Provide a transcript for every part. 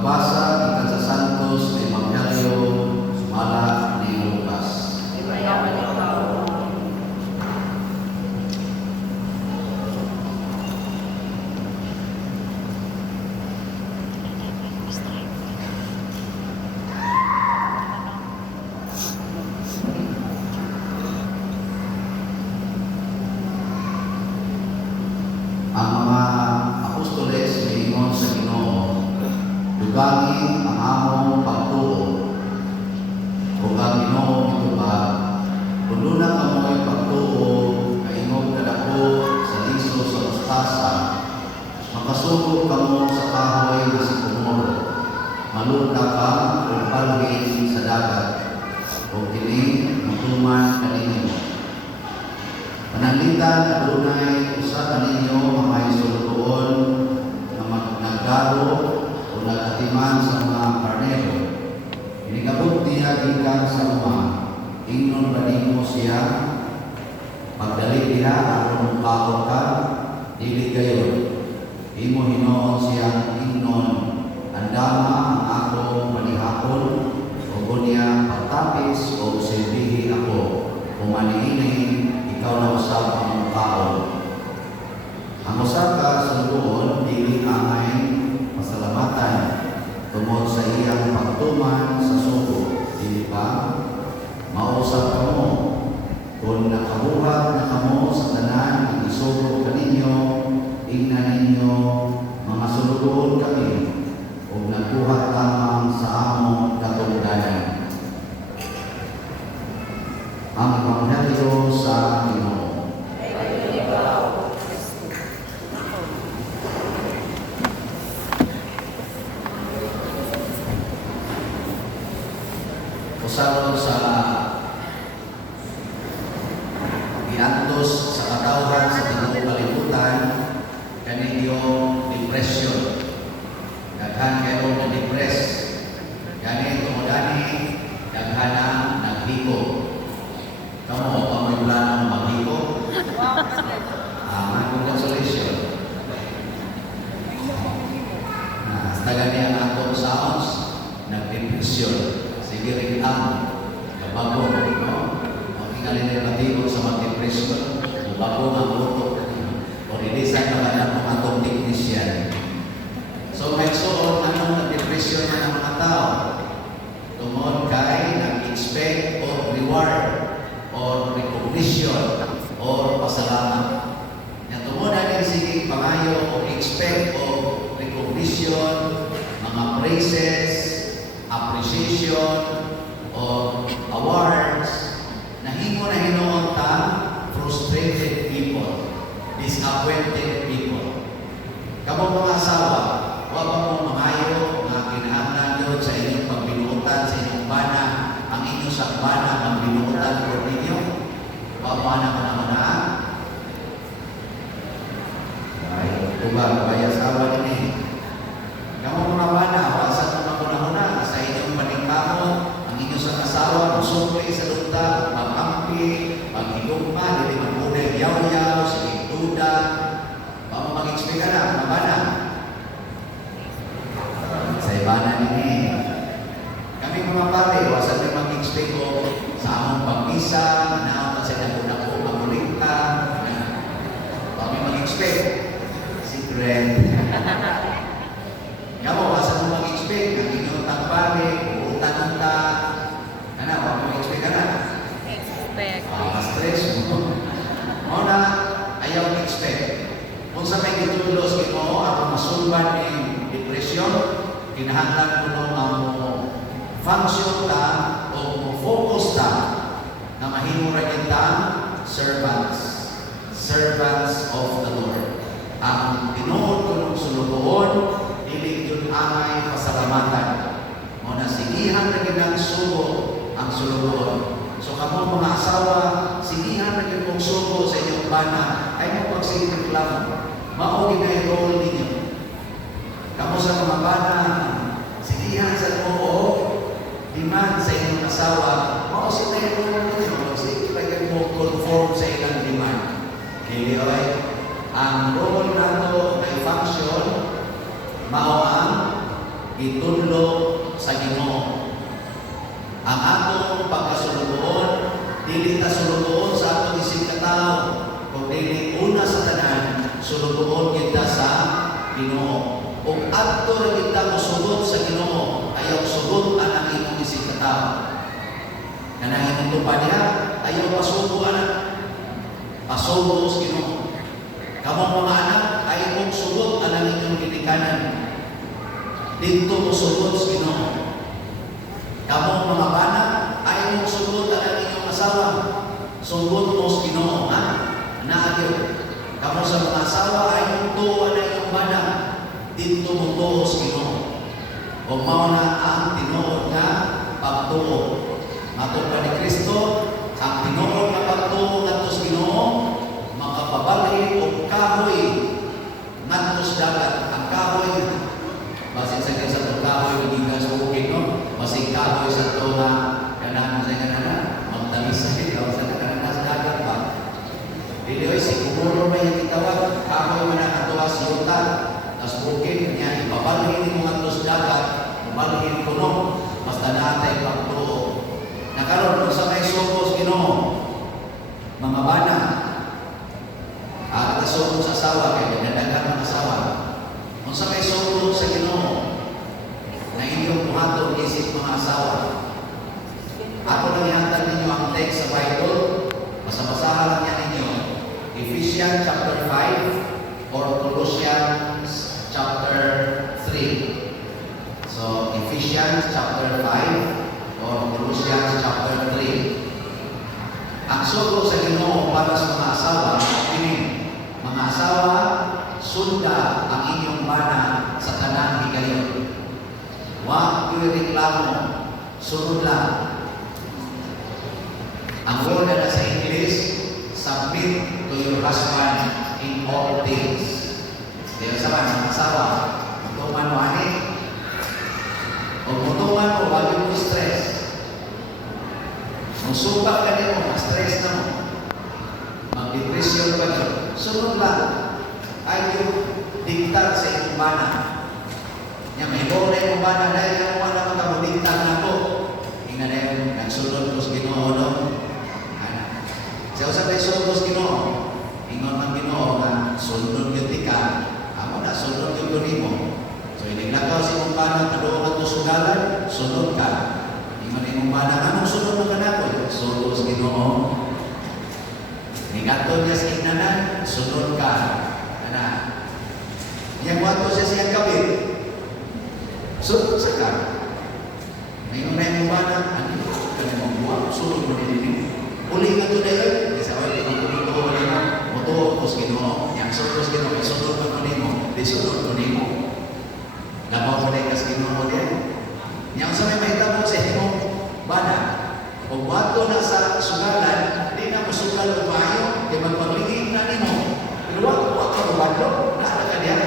Pagbasa ikan sa Santos na Ebanghelyo sumala ni Lucas. Ang mga apostoles miingon sa Ginoo, dugangin ang among pagtuo. Ug ang Ginoo mitubag, kuno na kamoy pagtuo kaingog kadako sa liso sa mustasa, makasugo kamo sa kahoy nga si kumoro, malunta ka ug balhin sa dagat, ug kini mutuman kaninyo. Pananglitan adunay usa kaninyo nga may sulutoon nga nagdaro o nagatiman sa mga karnero. Inikabot diha gikan sa uma, ingnon ba nimo siya? Pagdali diha aron mukaon ka, dili gayon. Imo hinoon siya ingnon, andama ang ako manihapon, o niya pagtapis o silbihi ako, umaniini ikaw na usap ang kaon. Ang usap ka sa luon, dili angay pasalamatan tungod sa iyang pagtuman sa suko. Dili ba? Mausap ka mo. Kung nakabuhat na kamo sa tanan ang isuko kaninyo, ingnan ninyo, mga sulugoon kami, o nagbuhat lamang sa among katungdanan. Ang Ebanghelyo sa Ginoo. Usaron sa giantos sa katawhan sa tinuod kalibutan kaninyo depression. Daghan kayo na depress. Gani tumodani daghana naghiko. Kamu may plano maghiko? Congratulations. Taga niya ang ako sounds nag-depression. Sige rin ang bago, no? Ang tingalin nila matibok sa mag-depression, bago ang utok. O rilisan na ka ng atong technician. So may soon, anong nag-depression na ng mga tao? Tungod kay nag-expect o reward or recognition or pasalamat. Yang tungod na sige pangayo o expect o recognition, mga praises, appreciation, or awards, nahimo na hinoon ta frustrated people, disappointed people. Kamong mga asawa, wa ba mo mangayo nga kinahanglan yun sa inyong pagbinuotan sa inyong bana, ang inyong sakbana magbinuotan ko ninyo? Wa ba na manang-manaan? Ay, tubag, kaya asawa din Kamong mga bana, wasa na makunahuna sa inyong paningkamot, ang inyong sa asawa, masukli sa lunta, magampi, paghigugma, dili magpunay yaw-yaw, sige duda, pa mo mag-expect ka na, mga bana. Sa ibana nini. Kami mga pare, wasa na mag-expect ko sa among pag-isa, na sa nakunang ko, maguling ka, pa mo mag-expect. Secret. Kamu asa mo mag-expect ang inyong tagpare, utan ta, ano, wag mo expect ka na? Expect. Stress mo. Muna, ayaw mag-expect. Kung sa may gitulos mo, ako masulban ng depression, kinahanglan ko nung function ta o focus ta na mahimura kita servants of the Lord. Ang tinuod ko nung sulugoon, dili yun angay pasalamatan. Muna sigihan na ginang sugo ang sulugoon. So kamo mga asawa, sigihan na ginang sugo sa inyong bana, ay mo pagsireklamo. Mao ginay-role ninyo. Kamo sa mga bana, sigihan sa oo, demand sa inyong asawa, mao si role ninyo. Sige lagi mo conform sa ilang demand. Dili oy, ang role nato ay function mao ang gitudlo sa Ginoo. Ang atong pagkasulugoon, dili ta sulugoon sa atong isip katao, kundi una sa tanan, sulugoon kita sa Ginoo. Kung adto ra kita mosulod sa Ginoo, ayaw sulod ang imong isip katao. Kanang imong tupad niya, ayaw pasugo anak. Pasugo sa Ginoo. Kamong mga anak, ayaw mong sulod ang inyong ginikanan. Dito mo sulod sa Ginoo. Kamong mga bana, ayaw mong sulod ang inyong asawa. Sulod mo sa Ginoo, ha? Naagyo. Kamong sa mga asawa, ayaw mong tuwa na inyong bana. Dito mo tuwa sa Ginoo. Kung mao na ang tinuod nga pagtuo. Matod pa ni Kristo, ang tinuod nga pagtuo ngadto sa Ginoo, makapabalik o kahoy ngadto sa dagat. Ang kahoy, basin sa kahoy, hindi ka sa bukid, no? Basin kahoy sa ito na kanahan sa kanahan, magtamis sa ito, sa kanahan sa dagat ba? Dili, si kumuro may itawag, kahoy mo na katuwa sa yuta, tas bukid niya, ipabalhin mo ngadto sa dagat, ipabalhin ko, no? Basta naatay pagtuo. Nakaroon, kung sa may subos, Ginoo, mga bana, kasubos sa asawa, kaya nadagang mga asawa. Kung sa may subos sa Ginoo, na inyong pumatong isip mga asawa, ako lang ihatag ninyo ang text sa Bible, basa-basahan lang niya ninyo, Ephesians chapter 5 or Colossians chapter 3. So, Ephesians chapter 5 or Colossians chapter 3. Ang suro sa Ginoo para sa mga asawa, ini, mga asawa, sunda ang inyong bana sa tanang higayon. Huwag ireklamo, sunod lang. Ang word na sa English, submit to your husband in all things. Kaya sa mga asawa, mutuman mo ani, o mutuman mo, wag mo stress. Kung subak ka niyo, ma-stress na mo, mag-depression ka niyo, sunod lang. Ayaw diktar sa iyong bana. Yan, may doon na iyong bana dahil yung bana magkabudiktar na po. Tingnan na yung nagsunod ko sa Ginoo, no? Siya usap tayo sunod sa Ginoo. Ingon ng Ginoo na sunod yung tika. Ako na, sunod yung tunimo. So, ininglakaw sa iyong bana, kadoon at sugalan, sunod ka. Ingon yung bana, anong sunod na kanako? Sunod sa Ginoo. Ingato niya sa ignanan, sunod ka. Ana. Yang wato siya siyang kabit. Sunod sa ka. Ngayon na yung bana, ano ka na mong buwan? Sunod mo din. Uli nga ito dahil, isa ko ito ng pumito ko rin mo, mutuo ko sa Ginoo. Yang sunod sa Ginoo, sunod mo din mo. Di sunod mo din mo. Labaw mo din ka sa Ginoo din. Yang sa may mahitap mo sa imong bana, kung wato na sa sugalan, di na mo sugal o maayo, di magpaglingin na nimo. Pero wag ka mabadlo, naala ka diya.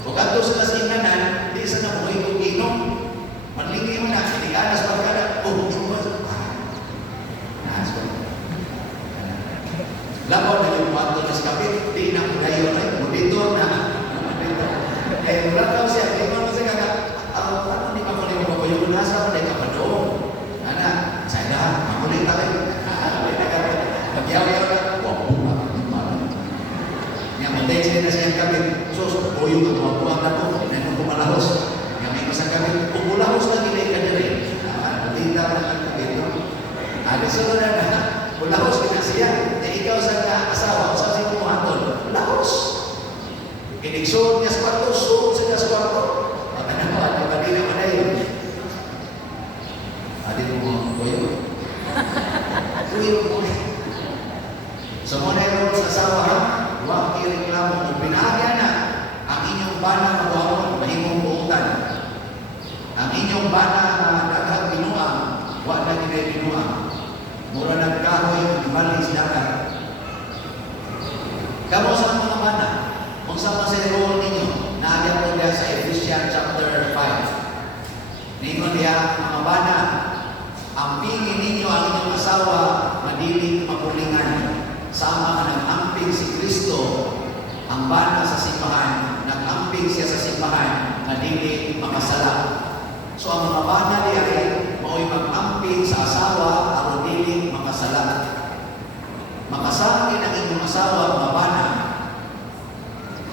Kung ato sa kasingganan, di sa na buhay kong inom. Maglingin mo na, hindi ka anas pagkala, oh, di mo ba? Nahas ko. Labaw na yung wato na sa kapit, di na mo dayo na, monitor na. Eh, mula daw siya, di mo sa kaka, ano ni ka pa rin mo ba yung nasa, hindi ka pa doon. Ana, saya mamulit tayo. Pagyaw-yaw na, wag po ba? Yang penting sila na siyang kabit. Sus, buyong at wag-wag na po. Hindi mo pumalahos. Yang may masang kabit, pumulahos na nila ka na rin. Malinda na ang kabit. Alis na na, pulahos ka na siya. Na ikaw sa asawa, sa siya pumatol. Lahos. Kinigsoon niya sa kwarto, suot siya sa kwarto. Pagkanawa, di ba di naman na yun? Adi mo mga kuyo. Kuyo mo. So muna yung sa asawa, ha? Huwag ireklamo kung pinahagyan na ang inyong bana magwawon, mahimong buutan. Ang inyong bana na daghang binuang, huwag na kinay binuang. Mura nagkahoy, malis dagat. Kamo sa mga bana, kung sa pasirol ninyo, naagyan ko niya sa Ephesians chapter 5. Ningon niya, mga bana, ang pingin ninyo ang inyong asawa, madiling mapulingan. Sama ka nag-amping si Kristo, ang bana sa simbahan, nag-amping siya sa simbahan, nga dili makasala. So ang mga bana diya ay mao'y mag-amping sa asawa aron dili makasala. Makasala ang inyong asawa, mga bana,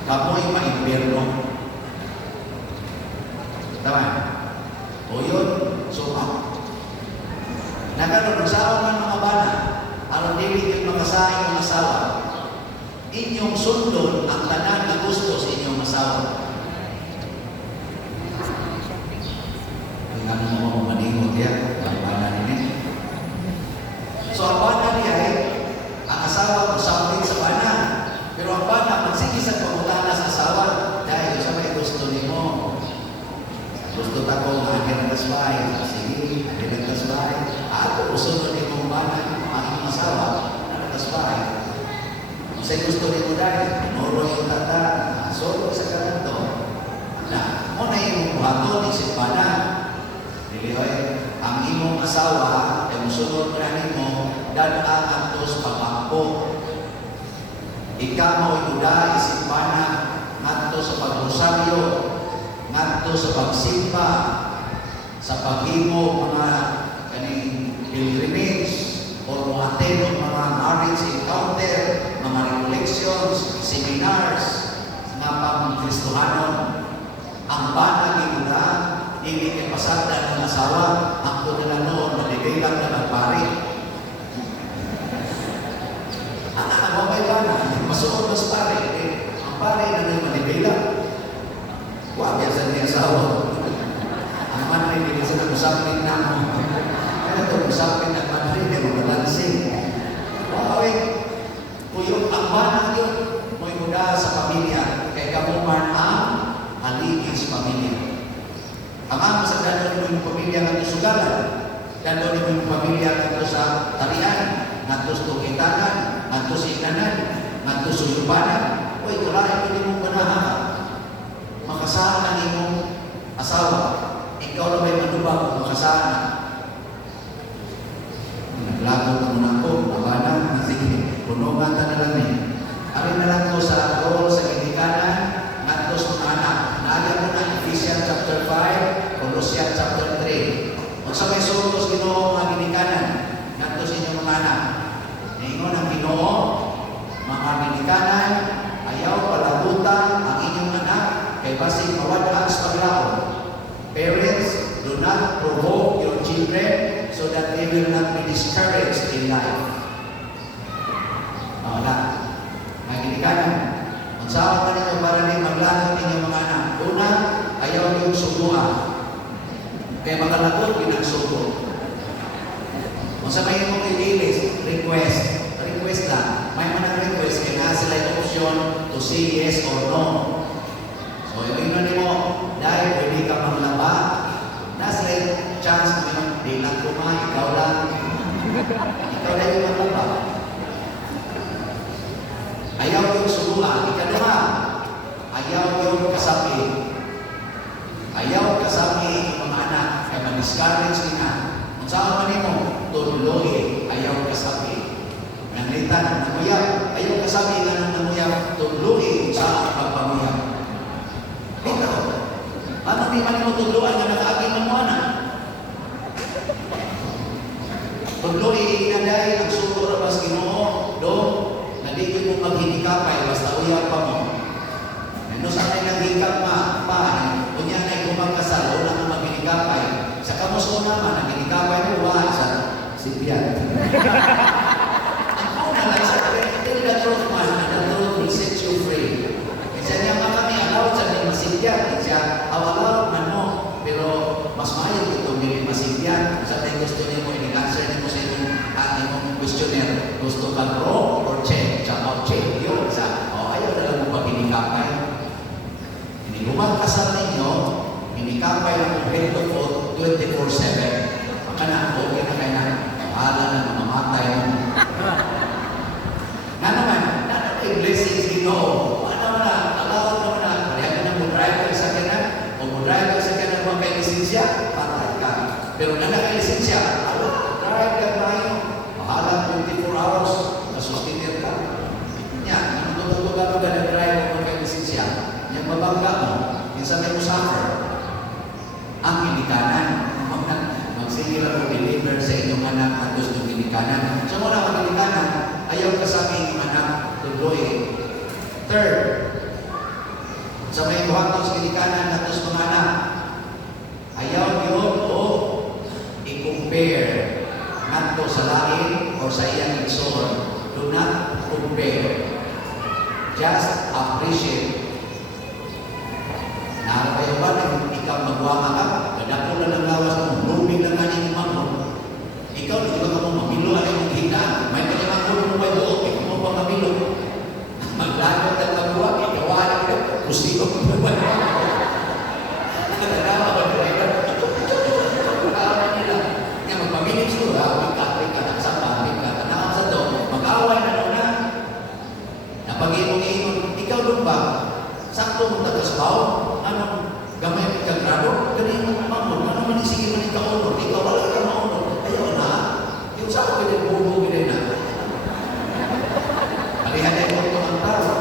kamo'y maimpyerno. Tama? O yun, suma. Nagkaroon, asawa ng mga bana, aron dili kayo makasala inyong asawa. Inyong sundon ang tanan na gusto sa inyong asawa. Ang ano mo maningot yan, ang bana ninyo. So ang bana niya ay, ang asawa usapin sa bana. Pero ang bana, magsige sa pangutana sa asawa, dahil sa may gusto ni mo. Gusto ta ko nga agad kasbay. Sige, agad kasbay. Ako, usunod ni mong bana, ang iyong asawa, kasbay. Kasi gusto ni mo dahil, noro yung tata, solo sa kanto. Na, mo na yung buhaton, isip bana. Dilihoy, ang imong asawa, ay musunod mo na mo, dan ang tos pagmangko. Ikaw mo'y uda, isip bana, ngadto sa pagrosaryo, ngadto sa pagsimba, sa paghimo mga kaning pilgrimage, o muateno mga marriage encounter, mga recollections, seminars, nga pang-Kristohanon. Ang bana ginuda, hindi kay pasagdan ng asawa, ang na noon, malibilang na magpari. Ang may bana, masuot mas pare, ang pare na may malibilang. Huwag yan sa niya asawa. Ang man rin, hindi sila usapin na mo. Kaya ito, usapin na man rin, hindi mo balansing. Okay. Kuyong ang bana yun, mo'y mula sa pamilya, kay kamuman ang aligis pamilya. Ang ama sa gano'n mo yung pamilya nga ito sugalan, gano'n mo yung pamilya nga ito sa tarian, nga ito sa tukitanan, nga ito sa inanan, nga ito sa yubanan. O ito lang, ito mong manahan. Makasahan ang imong asawa. Ikaw na may manubag, makasahan. Naglago ka mo na ko, nabanan, sige, punungan ka na lang eh. Arin na lang ko sa role sa ginikanan, nga ito sa mga anak. Naalam mo na Ephesians chapter 5, Colossians chapter 3. Kung sa may suros Ginoo mga ginikanan, nga ito sa inyong mga anak. Ningon ang Ginoo, mga ginikanan, ayaw palabutan ang inyong anak, kay basig mawadaan sa paglaon. Parents, do not provoke your children so that they will not be discouraged in life. Wala. Mga ginikanan, ang sawa ka ninyo para rin maglagot ninyong mga anak. Una, ayaw yung subuhan. Kaya makalagot, pinagsubo. Kung sa may mong i-release, request lang. May mga request, kaya nga sila yung option to say yes or no. So, yung ino mo, dahil pwede ka manglaba, nasa like chance mo di lang kumain, ikaw lang. Ikaw lang yung manglaba. Ayaw yung subuhan. Ikalawa, ayaw yung kasabi. Ayaw kasabi yung mga anak, kaya ma-discourage nila. Kung saan man mo, tuloy, ayaw kasabi. Nanglitan, namuyap, ayaw kasabi nga namuyap, tuloy sa pagpamuyap. Ito, ano di man mo tudloan na nakaaging ng mga anak? Tuloy, inaday, ang suro na bas Ginoo, do, na di mo maghinikapay, basta uyap pa mo. Ano sa may naghikap pa, kunya na kumagkasal, wala na maghinikapay. Sa kamusto naman, naghinikapay mo, wala sa sipyan. Ako na lang sa tell the truth man, and the truth will set you free. Kasi niya nga kami, allowed sa mga masipyan. Siya, allowed man mo, pero mas maayos ito, hindi masipyan. Sa tayo gusto niya mo, in-answer niya mo sa inyong questionnaire. Gusto ka wrong or check? Tsaka check yun. Ayaw na lang mo pag-hinikapay. Hindi kumagkasal ninyo, hinikapay lang mo head to foot 24/7. Maka na, okay na kayo na. Bahala na mamamatay mo. Na naman may blessings Ginoo. Ano na, allowed naman na. Pareha ka na mo-drive ka sa kanan, o mo-drive ka sa kanan mo kay lisensya, patay ka. Pero na kay lisensya, drive ka tayo. Bahala 24 hours, nasustinir ka. Yan, nagtutugan ka na drive mo kay lisensya. Yung mabangga mo, Unsa may suffer? Ang ginikanan. Magsige lang kung deliver sa inyong anak at gusto ng ginikanan. So muna ang ginikanan, ayaw ka sa aming anak tuloy. Third, sa may buhatong sa ginikanan at gusto ng anak, ayaw yun o i-compare nato sa lain o sa iyang igsoon. Do not compare. Just appreciate. Nakakayo ba na ikaw magwama ka? Kadako na ng lawas mo, luming lang nga yung mamon. Ikaw, di ba ka mo mamilo ay yung hitaan? May kanyang mo may buot, ikaw mo pa mamilo. Maglagot at magwa, ikawalan ka, kusino mo ba? Nakakatawa ba nila? Nakakatawa nila. Nga magpamilis ko, awit ka, nagsapamit ka, tanawang sa to, mag-away na doon na. Napag-inom-inom, ikaw doon ba? Sakto mo tagaspaw? Anong gamay ka grado? Ganyan mo mamon, ano man sige man ikaw unod, ikaw wala ka maunod. Ayaw na, yung sa ako ganyan, bubo ganyan na. Alihan mo ito ang tao.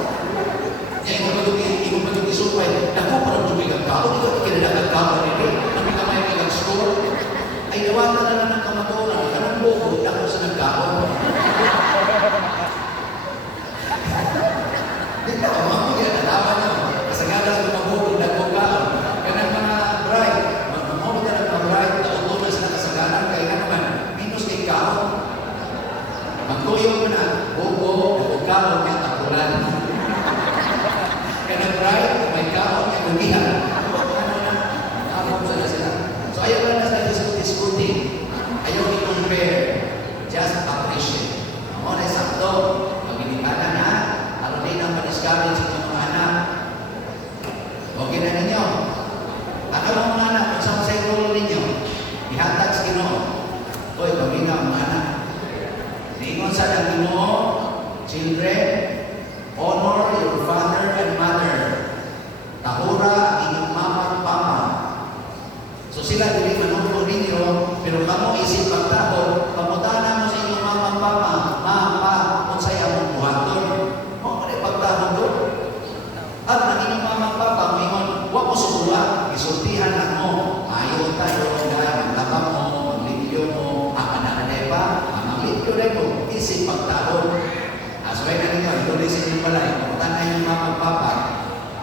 Yan, ikaw pa yung isupay, naku, parang tumigag kao, ikaw pa kinalagag kao nila, ang kamay ka nag-score, ay nawata na lang ng kamaturan, kanang bubo, naku sa nagkao. Di ba, mamigyan, nalaman nyo. Kasagala sa lumabog, nagbukaan. Kanang mga bride, mamamawag na ng mga bride, nautunan sa nakasagalan, kaya nga naman, minus kay kao. Magtuyong mo na, bubo, nagbukaan, may tapulan. Kanang bride, may kao, may gugihan. Ano na, nakapag sila sila. So ayaw na na sa diskuti. Ayaw i-compare. Just appreciate. Ako na sakto. Pag-inikanan na, ano din ang ma-discover sa mga anak. Okay na ninyo. Akala mga anak, kung saan sa role ninyo, ihatag sa Ginoo. Oy, pamina ang mga anak. Niingon sa ng Ginoo, children, honor your father and mother. Tahura inyong mama at papa. So sila dili manuno ninyo, pero kamo isip pagtahod, pamutana mo sa inyong mama at papa, mama, kung sa'yo mong buhaton. O, ano pagtahod doon? At ang inyong mama at papa, mingon, huwag mo subuha, isultihan lang mo. Ayaw tayo, ang labang mo, ang lityo mo, ang ananay pa, ang lityo rin mo, isip pagtahod. Asway na ninyo, ituloy sa inyong balay, pamutana inyong mama at papa,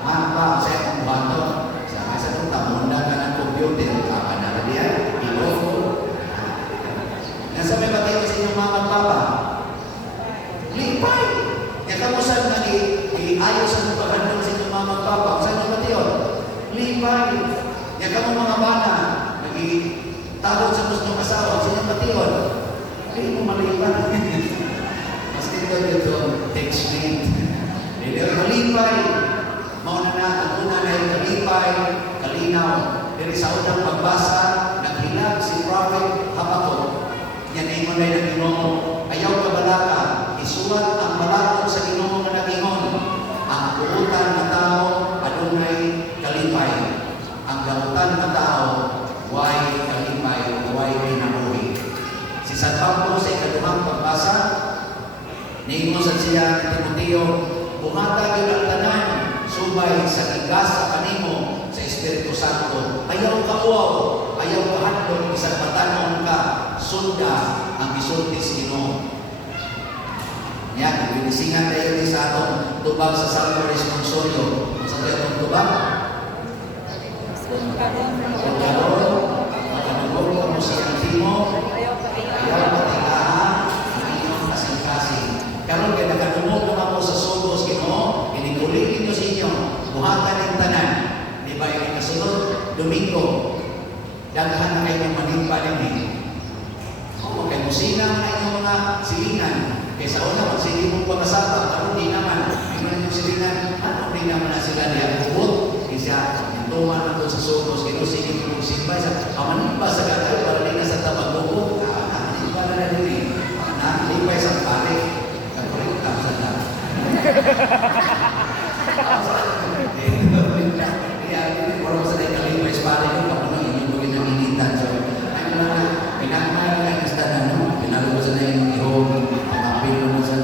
mama, sa'yo mong buhaton. Sa itong tamunda ka ng computer, ang ananay diyan, ilofo. Nasa may batay sa inyong mama at papa, lipay! Kaya kamusan na i-ayos ang paghandong sa inyong mama at papa, saan nyo ba yun? Lipay! Kaya kamo mga bana, nag-tawag sa gusto ng asawa, sa inyong ba yun? Hindi mo malipay. Mas dito dito, text-mate. Hindi mo malipay. Mauna na, ang una na yung kalipay, kalinaw. Diri sa unang pagbasa, naghilag si Prophet Habakkuk. Yan ay mo na yung Ginoo. Ayaw ka balaka, isulat ang balakot sa Ginoo nga nagingon. Ang buutan na tao, adunay kalipay. Ang gautan na tao, why kalipay, why pinabuhi. Si San Pablo sa ikaduhang pagbasa, ningon sa siya ni Timoteo, bumata yun ang tanan, subay sa igas sa kanimo sa Espiritu Santo. Ayaw ka uaw, ayaw ka handog, isang patanon ka, sunda ang isultis Ginoo. Yan, binisingan tayo sa atong tubag sa Salmo Responsorio. Sa tayo itong tubag? Pagkaroon, makanugol ka mo siyang timo, ayaw patigaan ang inyong kasing-kasing. Karoon kaya nakanumog naman po sa sugos Ginoo, inikulitin nyo sa inyo, buhatan ng tanan. Di ba yung kasunod? Domingo, daghan na kayo ng manimpa ninyo. O, kaya musina na inyong mga silingan. Kaysa una, kung sige mong pagkasabang, karoon di naman. Mayroon yung silingan, ano di naman na sila niya bubot. Kaysa, tuman na sa sugos, sige mong simba sa amanimpa sa gagawin, para di na sa tabag-bubot. Manimpa na na din eh. Nanimpa sa pare. Kakulit ka sa na. Walang sa tayo kalipay sa pare ko, kapag inyong bagay ng initan. So, ay mo na, pinakmal lang ang istanan, no? Pinalubasan na yung ihong, pamapilo na sa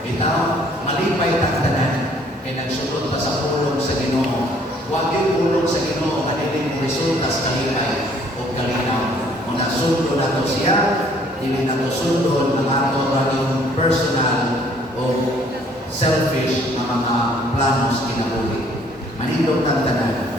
bitaw, malipay taktanan, kaya nagsulot pa sa pulong sa Ginoo. Huwag yung pulong resulta sa kalipay o kalinaw. Mga sundo na to siya, hindi na to sundo ng ato yung personal o selfish na mga planos kinabuhi. Manindog ng tanan.